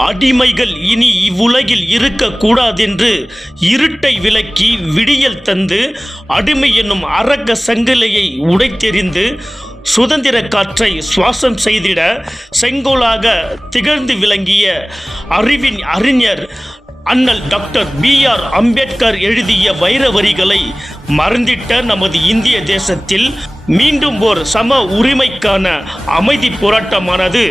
அடிமைகள் இனி இவ்வுலகில் இருக்கக்கூடாதென்று இருட்டை விலக்கி விடியல் தந்து அடிமை என்னும் அரக்க சங்கிலியை உடைத்தெறிந்து சுதந்திர காற்றை சுவாசம் செய்திட செங்கோலாக திகழ்ந்து விளங்கிய அறிவின் அறிஞர் அண்ணல் டாக்டர் பி ஆர் அம்பேத்கர் எழுதிய வைர வரிகளை மறந்திட்ட நமது இந்திய தேசத்தில் மீண்டும் ஓர் சம உரிமைக்கான அமைதி போராட்டமானது.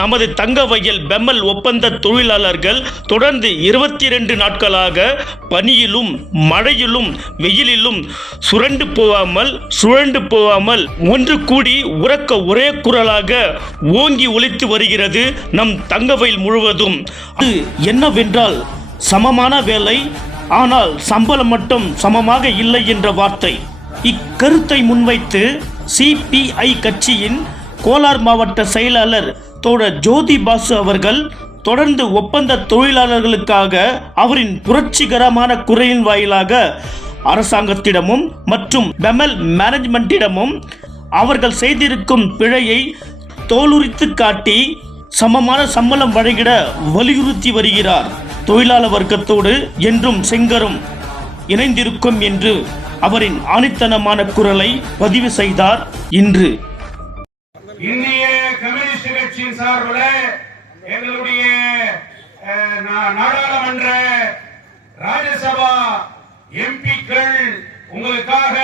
நமது தங்க வயல் பெம்மல் ஒப்பந்த தொழிலாளர்கள் தொடர்ந்து இருபத்தி ரெண்டு நாட்களாக பனியிலும் மழையிலும் வெயிலிலும் சுரண்டு போகாமல் சுழண்டு போகாமல் ஒன்று கூடி உறக்க ஒரே குரலாக ஓங்கி ஒழித்து வருகிறது நம் தங்கவயல் முழுவதும். அது என்னவென்றால் சமமான வேலை ஆனால் சம்பளம் மட்டும் சமமாக இல்லை என்ற வார்த்தை. இக்கருத்தை முன்வைத்து சிபிஐ கட்சியின் கோலார் மாவட்ட செயலாளர் தோழர் ஜோதி பாசு அவர்கள் தொடர்ந்து ஒப்பந்த தொழிலாளர்களுக்காக அவரின் புரட்சிகரமான குறையின் வாயிலாக அரசாங்கத்திடமும் மற்றும் பெமல் மேனேஜ்மெண்ட்டிடமும் அவர்கள் செய்திருக்கும் பிழையை தோலுரித்து காட்டி சமமான சம்பளம் வழங்கிட வலியுறுத்தி வருகிறார். தொழிலாளர் வர்க்கத்தோடு என்றும் செங்கரும் இணைந்திருக்கும் என்று அவரின் ஆணித்தனமான குரலை பதிவு செய்தார் இன்று. இந்திய கம்யூனிஸ்ட் கட்சியின் சார்பில் எங்களுடைய அஹ், நா- நாடாளுமன்ற ராஜ்யசபா எம்பிக்கள் உங்களுக்காக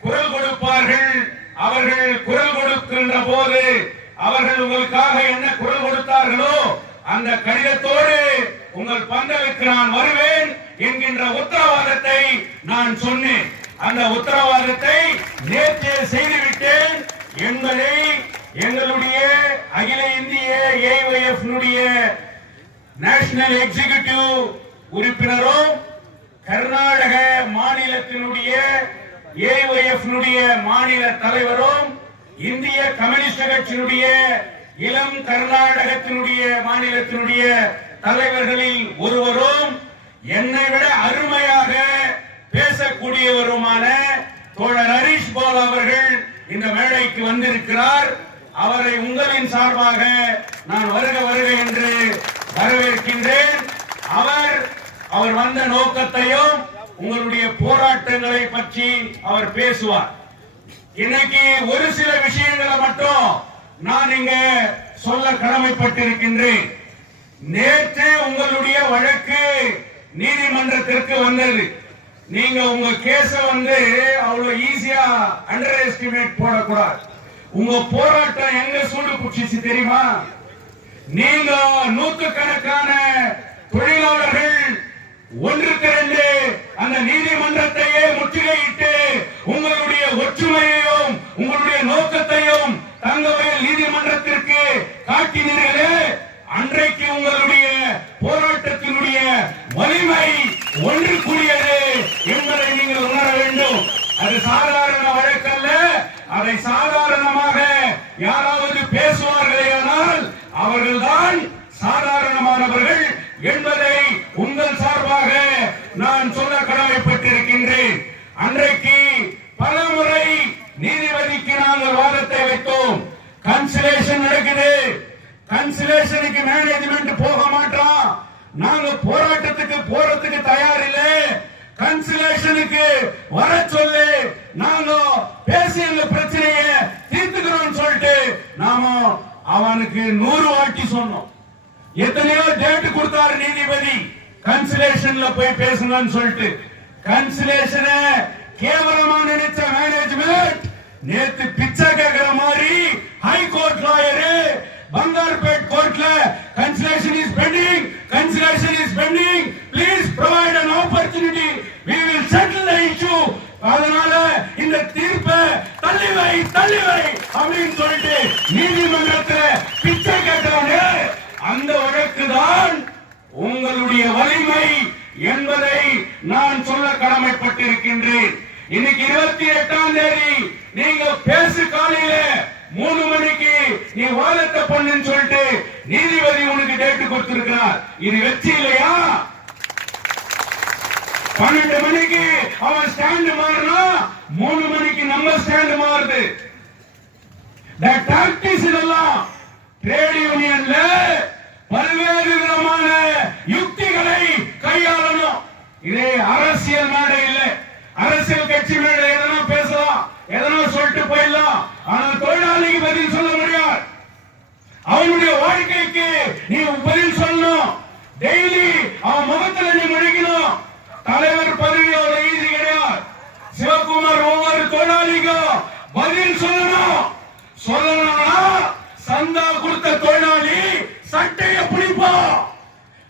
குரல் கொடுப்பார்கள். அவர்கள் குரல் கொடுக்கின்ற போது அவர்கள் உங்களுக்காக என்ன குரல் கொடுத்தார்களோ அந்த கடிதத்தோடு உங்கள் பந்தலுக்கு நான் வருவேன். என்கின்ற உத்தரவாதத்தை நான் சொன்னேன். அந்த உத்தரவாதத்தை நேற்று செய்துவிட்டேன். என்பதை எங்களுடைய அகில இந்திய ஏஒஎஃப் நேஷனல் எக்ஸிகியூட்டிவ் உறுப்பினரும் கர்நாடக மாநிலத்தினுடைய ஏஒஎஃப் மாநில தலைவரும் இந்திய கம்யூனிஸ்ட் கட்சியினுடைய இளம் கர்நாடகத்தினுடைய மாநிலத்தினுடைய தலைவர்களில் ஒருவரும் என்னை விட அருமையாக பேசக்கூடியவருமான தோழர் ஹரீஷ் பால் அவர்கள் இந்த மேடைக்கு வந்திருக்கிறார். அவரை உங்களின் சார்பாக நான் வருக வருக என்று வரவேற்கின்றேன். அவர் அவர் வந்த நோக்கத்தையும் உங்களுடைய போராட்டங்களை பற்றி அவர் பேசுவார். இன்னைக்கு ஒரு சில விஷயங்களை மட்டும் நான் இங்க சொல்ல கடமைப்பட்டிருக்கின்றேன். நேற்று உங்களுடைய வழக்கு நீதிமன்றத்திற்கு வந்தது. நீங்க உங்க கேஸ வந்து அவ்வளவு ஈஸியா அண்டர் எஸ்டிமேட் போடக்கூடாது. உங்க போராட்டம் எங்க சூடு பிடிச்சிச்சு தெரியுமா? நீங்க நூற்றுக்கணக்கான தொழிலாளர்கள் ஒன்று திரண்டு அந்த நீதிமன்றத்தையே முற்றுகையிட்டு உங்க ஒற்றுமையையும் உங்களுடைய நோக்கத்தையும் தங்கவயல் நீதிமன்றத்திற்கு காட்டினீர்களே அன்றைக்கு உங்களுடைய போராட்டத்தினுடைய வலிமை ஒன்று கூடியது என்பதை நீங்கள் உணர வேண்டும் அது சாதாரண வழக்கல்ல அதை சாதாரணமாக யாராவது பேசுவார்களேயானால் அவர்கள்தான் சாதாரணமானவர்கள் என்பதை உங்கள் சார்பாக நான் கடமைப்பட்டிருக்கின்றேன் அன்றைக்கு பல முறை நீதிபதிக்கு நாங்கள் வாதத்தை வைத்தோம். கன்சிலேஷன் நடக்குது. கன்சிலேஷனுக்கு மேனேஜ்மெண்ட் போக மாட்டோம் நாங்க போராட்டத்துக்கு போறதுக்கு தயார் இல்லை கன்சிலேஷனுக்கு வர சொல்லு. நாங்க பேசி அந்த பிரச்சனையை தீர்த்துக்கிறோம் சொல்லிட்டு நாம அவனுக்கு நூறு வாட்டி சொன்னோம். எத்தனையோ டேட் கொடுத்தாரு. கன்சிலேஷன்ல போய் பேசுங்கன்னு சொல்லிட்டு. கன்சிலேஷன கேவலமா நினைச்ச மேனேஜ்மெண்ட் நேத்து பிச்சை கேட்கிற மாதிரி ஹை கோர்ட் லாயரு பங்கார்பேட் கோர்ட்ல conciliation is pending conciliation is pending please provide an opportunity. We will settle the issue. அதனால இந்த தீர்ப்பை தள்ளி வை தள்ளி வை அப்படின்னு சொல்லிட்டு நீதிமன்றத்தில் பிச்சை கேட்கிறாங்க அந்த வழக்கு தான் உங்களுடைய வலிமை என்பதை நான் சொல்ல கடமைப்பட்டிருக்கின்றேன். இன்னைக்கு இருபத்தி எட்டாம் தேதி நீங்க பேசு காலையில மூணு மணிக்கு நீ வாதத்தை பண்ணுன்னு சொல்லிட்டு நீதிபதி உனக்கு டேட் கொடுத்திருக்கிறார். இது வெற்றி இல்லையா பன்னெண்டு மணிக்கு அவன் ஸ்டாண்ட் மாறினா மூணு மணிக்கு நம்ம ஸ்டாண்ட் மாறுது. டாக்டிஸ் இதெல்லாம் ட்ரேட் யூனியன்ல பல்வேறு விதமான கையாளணும். இதே அரசியல் மேடை இல்லை. அரசியல் கட்சி மேடை எதனா பேசலாம். எதனா சொல்லிட்டு போயிடலாம். ஆனா தொழிலாளிக்கு பதில் சொல்ல முடியாது. அவனுடைய வாழ்க்கைக்கு நீ பதில் சொல்லணும். டெய்லி அவன் முகத்துல நீ முழுகணும் தலைவர் பதவியோட ஈஸி கிடையாது. சிவகுமார் ஒவ்வொரு தொழிலாளிக்கும் பதில் சொல்லணும். சொல்லணும்னா சந்தா கொடுத்த தொழிலாளி சட்டையை பிடிப்பான்.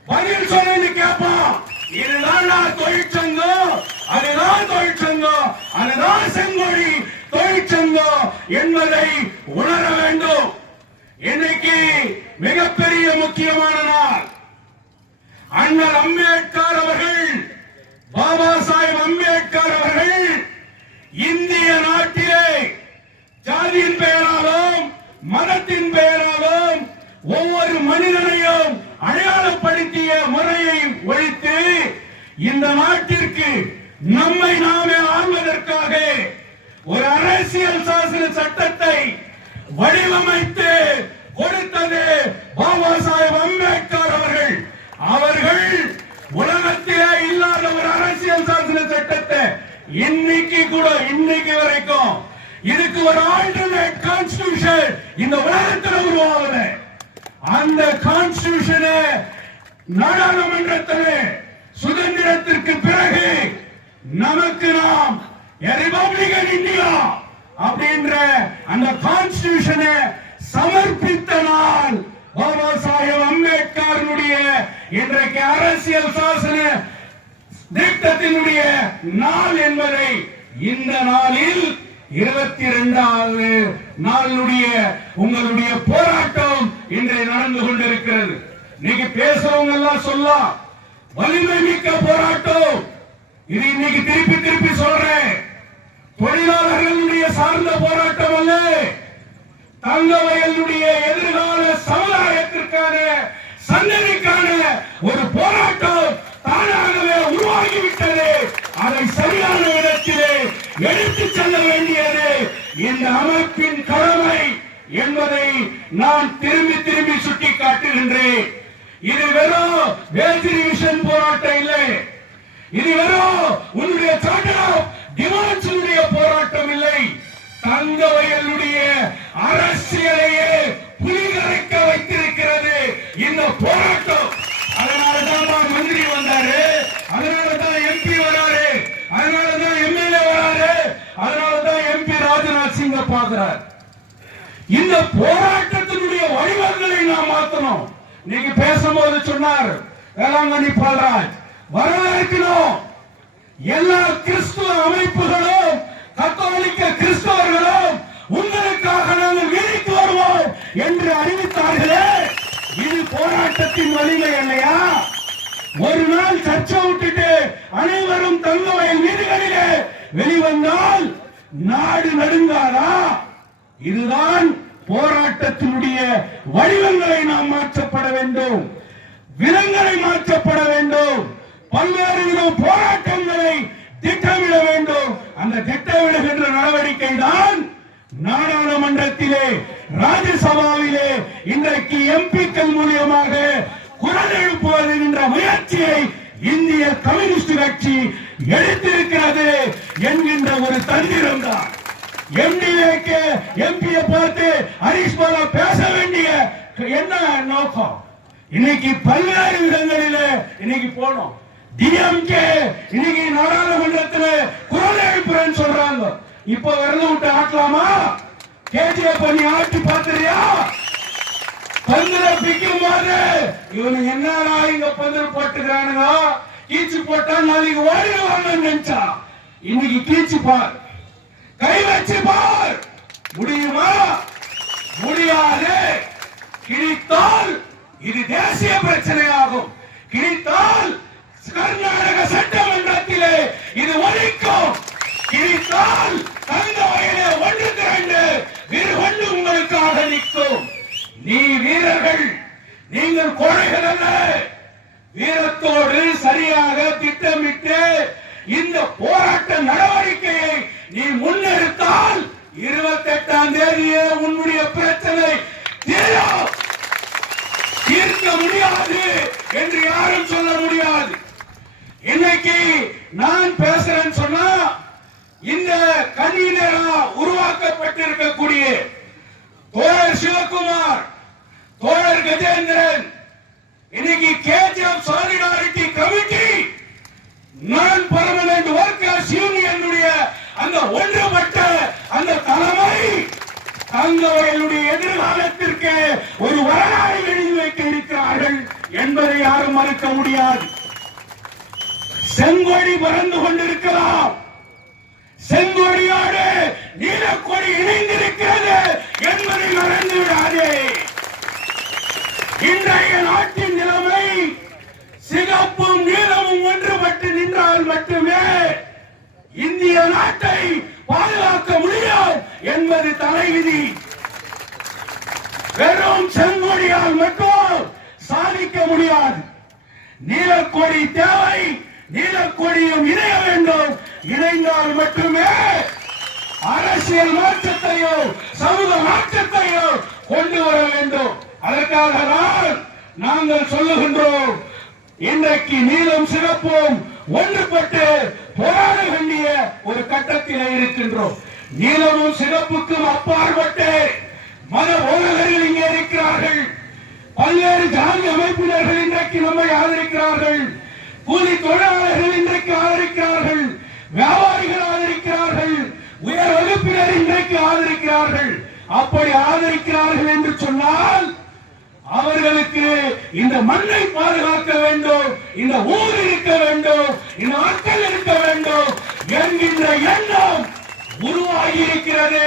பதில் சொல்லி கேட்போம். இதுதான் நான் தொழிற்சங்கம். அதுதான் தொழிற்சங்கம். அதுதான் செங்கொடி தொழிற்சங்கம் என்பதை உணர வேண்டும். இன்னைக்கு மிகப்பெரிய முக்கியமான நாள். அண்ணல் அம்பேத்கர் அவர்கள் பாபா சாஹிப் அம்பேத்கர் அவர்கள் இந்திய நாட்டிலே ஜாதியின் பெயராலும் மதத்தின் பெயர் ஒவ்வொரு மனிதனையும் அடையாளப்படுத்திய முறையை ஒழித்து இந்த நாட்டிற்கு நம்மை நாமே ஆள்வதற்காக ஒரு அரசியல் சாசன சட்டத்தை வடிவமைத்து கொடுத்தது பாபா சாஹேப் அம்பேத்கர் அவர்கள். அவர்கள் உலகத்திலே இல்லாத ஒரு அரசியல் சாசன சட்டத்தை இன்னைக்கு கூட இன்னைக்கு வரைக்கும் இதுக்கு ஒரு ஆல்டர்னேட் கான்ஸ்டியூஷன் இந்த உலகத்தில் உருவாகுது. அந்த கான்ஸ்டியூஷனை நாடாளுமன்றத்தில் சுதந்திரத்திற்கு பிறகு நமக்கு நாம் ரிபப்ளிகன் இந்தியா அப்படின்ற அந்த கான்ஸ்டியூஷனை சமர்ப்பித்த நாள் பாபா சாஹேப் அம்பேத்கருடைய இன்றைக்கு அரசியல் சாசன திட்டத்தினுடைய நாள் என்பதை இந்த நாளில் இருபத்தி இரண்டாவது நாளுடைய உங்களுடைய போராட்டம் இன்றை நடந்து கொண்டிருக்கிறது. இன்னைக்கு பேசுறவங்க எல்லாம் சொல்லலாம். வலிமை மிக்க போராட்டம். இது இன்னைக்கு திருப்பி திருப்பி சொல்றேன். தொழிலாளர்களுடைய சார்ந்த போராட்டம் அல்ல. தங்க வயலுடைய எதிர்கால சமுதாயத்திற்கான சந்ததிக்கான ஒரு போராட்டம் தானாகவே உருவாகிவிட்டது. அதை சரியான இடத்திலே எடுத்து செல்ல வேண்டியது இந்த அமைப்பின் கடமை என்பதை நான் திரும்பி திரும்பி சுட்டி காட்டுகின்றேன் இது வெறும் வேஜ் ரிவிஷன் போராட்டம் இல்லை. இது வெறும் உன்னுடைய சார்ட்டர் ஆஃப் டிமாண்ட்ஸுடைய போராட்டம் இல்லை. தங்க வயல் பேசும்போது சொன்னார் வேளாங்கண்ணி பால்ராஜ் வரவேற்கணும் எல்லா கிறிஸ்துவ அமைப்புகளும் கத்தோலிக்க கிறிஸ்தவர்களும் உங்களுக்காக நாங்கள் வீதிக்கு வருவோம் என்று அறிவித்தார்களே. இது போராட்டத்தின் வலிமை இல்லையா ஒரு நாள் சர்ச்சை விட்டுட்டு அனைவரும் தங்க வயல் வீடுகளிலே வெளிவந்தால் நாடு நடுங்காதா? இதுதான் போராட்டத்தினுடைய வடிவங்களை நாம் மாற்றப்பட வேண்டும். விலங்களை மாற்றப்பட வேண்டும். பல்வேறு வித போராட்டங்களை திட்டமிட வேண்டும். அந்த திட்டமிடுகின்ற நடவடிக்கை தான் நாடாளுமன்றத்திலே ராஜ்யசபாவிலே இன்றைக்கு எம்பிக்கள் மூலியமாக குரல் எழுப்புவது என்ற முயற்சியை இந்திய கம்யூனிஸ்ட் கட்சி எடுத்திருக்கிறது என்கின்ற ஒரு தந்திரம் தான் எம்டிஏக்கு எம்பியை பார்த்து ஹரீஷ் பாலா பேச வேண்டிய என்ன நோக்கம்? இன்னைக்கு பல்வேறு இடங்களில இன்னைக்கு போனோம். டிஎம்கே இன்னைக்கு நாடாளுமன்றத்தில் குரல் எழுப்புறேன்னு சொல்றாங்க. இப்ப விரல விட்டு ஆட்டலாமா கேஜிஎஃப் பண்ணி ஆட்டி பார்த்தியா பந்துல பிக்கும் போது இவனு என்னடா இங்க பந்தல் போட்டுக்கிறானுங்க? கீச்சு போட்டா நாளைக்கு ஓடிடுவாங்கன்னு நினைச்சா. இன்னைக்கு கீச்சு பார் கை வச்சு பார் முடியுமா முடியாது கிழித்தால் இது தேசிய பிரச்சனையாகும். கிழித்தால் கர்நாடக சட்டமன்றத்திலே இது ஒழிக்கும். கிழித்தால் தங்க வயலே ஒன்று திரண்டு வீறு உங்களுக்காக நிற்கும். நீ வீரர்கள் நீங்கள் கோழைகள் அல்ல. வீரத்தோடு சரியாக திட்டமிட்டு இந்த போராட்ட நடவடிக்கையை நீ முன்னெடுத்தால் இருபத்தி எட்டாம் தேதியே உன்னுடைய முடியாது என்று யாரும் சொல்ல முடியாது. இன்னைக்கு நான் பேசுறேன்னு சொன்னா இந்த கன்வீனரா உருவாக்கப்பட்டிருக்கக்கூடிய தோழர் சிவகுமார் தோழர் கஜேந்திரன் இன்னைக்கு KGF solidarity committee non permanent workers யூனியனுடைய அந்த ஒன்றுபட்ட அந்த தலைமை தங்களுடைய எதிர்காலத்திற்கு ஒரு வரலாறு எழுதி வைக்க இருக்கிறார்கள் என்பதை யாரும் முடியாது. செங்கொடி பறந்து கொண்டிருக்கலாம். செங்கொடியோடு நீலக்கொடி இணைந்திருக்கிறது என்பதை மறந்து விடாதே. இன்றைய நாட்டின் நிலைமை சிகப்பும் நீளமும் ஒன்றுபட்டு நின்றால் மட்டுமே இந்திய நாட்டை பாதுகாக்க முடியும் என்பது தலைவிதி. வெறும் செங்கொடியால் மட்டும் சாதிக்க முடியாது. நீலக்கொடி தேவை நீலக்கொடியும் இணைய வேண்டும். இணைந்தால் மட்டுமே அரசியல் மாற்றத்தையோ சமூக மாற்றத்தையோ கொண்டு வர வேண்டும். அதற்காக தான் நாங்கள் சொல்லுகின்றோம் இன்றைக்கு நீளம் சிறப்பும் ஒன்றுபட்டு போராட வேண்டிய ஒரு கட்டத்தில் இருக்கின்றோம். நீளமும் சிறப்புக்கும் அப்பாற்பட்டு மத போதகர்கள் இங்கே இருக்கிறார்கள். பல்வேறு ஜாதி அமைப்பினர்கள் இன்றைக்கு நம்மை ஆதரிக்கிறார்கள். கூலி தொழிலாளர்கள் இன்றைக்கு ஆதரிக்கிறார்கள். வியாபாரிகள் ஆதரிக்கிறார்கள். உயர் வகுப்பினர் இன்றைக்கு ஆதரிக்கிறார்கள். அப்படி ஆதரிக்கிறார்கள் என்று சொன்னால் அவர்களுக்கு இந்த மண்ணை பாதுகாக்க வேண்டும் இந்த ஊர் இருக்க வேண்டும் இந்த மக்கள் இருக்க வேண்டும் என்கின்ற எண்ணம் உருவாகி இருக்கிறது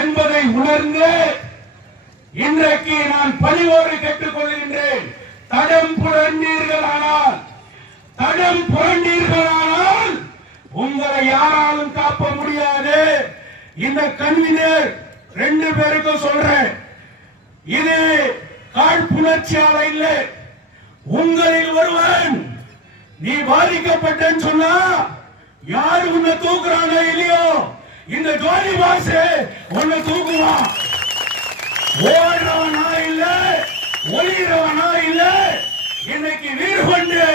என்பதை உணர்ந்து இன்றைக்கு நான் பணிவோடு கேட்டுக்கொள்கின்றேன். தடம் புரண்டீர்களானால் தடம் புரண்டீர்களானால் உங்களை யாராலும் காப்ப முடியாது. இந்த கன்வீனர் ரெண்டு பேருக்கும் சொல்றேன். இது காழ்ப்புணர்ச்சியால இல்லை. உங்களில் ஒருவன் நீ பாதிக்கப்பட்டேன்னு சொன்னா யாரு உன்னை தூக்குறானோ இல்லையோ? இந்த ஜோதி பாசு உன்னை தூக்குவான். ஓடுறவனா இல்ல ஒளிகிறவனா இல்ல இன்னைக்கு வீடு கொண்டு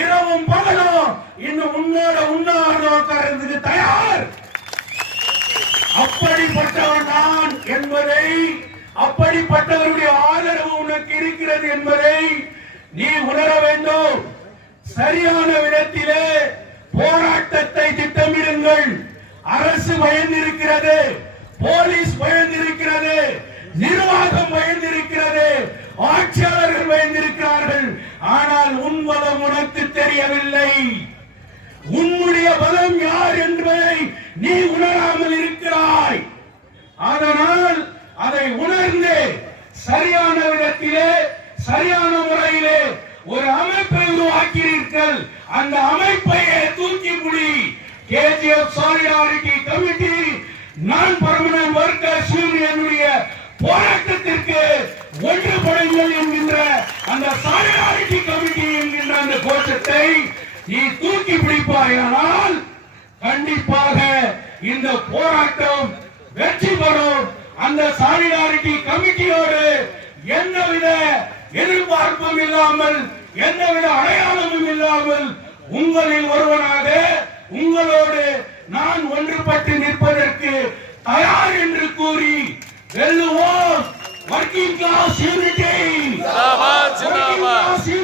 இரவும் பகலும் இன்னும் உன்னோட உண்ணாவிரத உட்கார்றதுக்கு தயார். அப்படிப்பட்டவன் நான் என்பதை அப்படிப்பட்டவருடைய ஆதரவு உனக்கு இருக்கிறது என்பதை நீ உணர வேண்டும். சரியான விதத்திலே போராட்டத்தை திட்டமிடுங்கள். அரசு பயந்திருக்கிறது போலீஸ் பயந்திருக்கிறது. நிர்வாகம் பயந்திருக்கிறது. ஆட்சியாளர்கள் பயந்திருக்கிறார்கள். ஆனால் உன் பலம் உனக்கு தெரியவில்லை. உன்னுடைய பலம் யார் என்பதை நீ உணராமல் இருக்கிறாய். அதனால் அதை உணர்ந்து சரியான விதத்திலே சரியான முறையிலே ஒரு அமைப்பை உருவாக்கிறீர்கள் அந்த அமைப்பையே தூக்கி முடி KGF solidarity committee non permanent workers யூனியனுடைய போராட்டத்திற்கு ஒன்றுபடுங்கள் என்கின்ற அந்த சாலிடாரிட்டி கமிட்டி என்கின்ற அந்த கோஷத்தை நீ தூக்கி பிடிப்பாயானால் கண்டிப்பாக இந்த போராட்டம் வெற்றி பெறும். அந்த சாலிடாரிட்டி கமிட்டியோடு எந்தவித எதிர்பார்ப்பும் இல்லாமல் எந்தவித அடையாளமும் இல்லாமல் உங்களில் ஒருவனாக உங்களோடு நான் ஒன்றுபட்டு நிற்பதற்கு தயார் என்று கூறி வெல்லுவோம். ஜிந்தாபாத், ஜிந்தாபாத். யூனிட்டி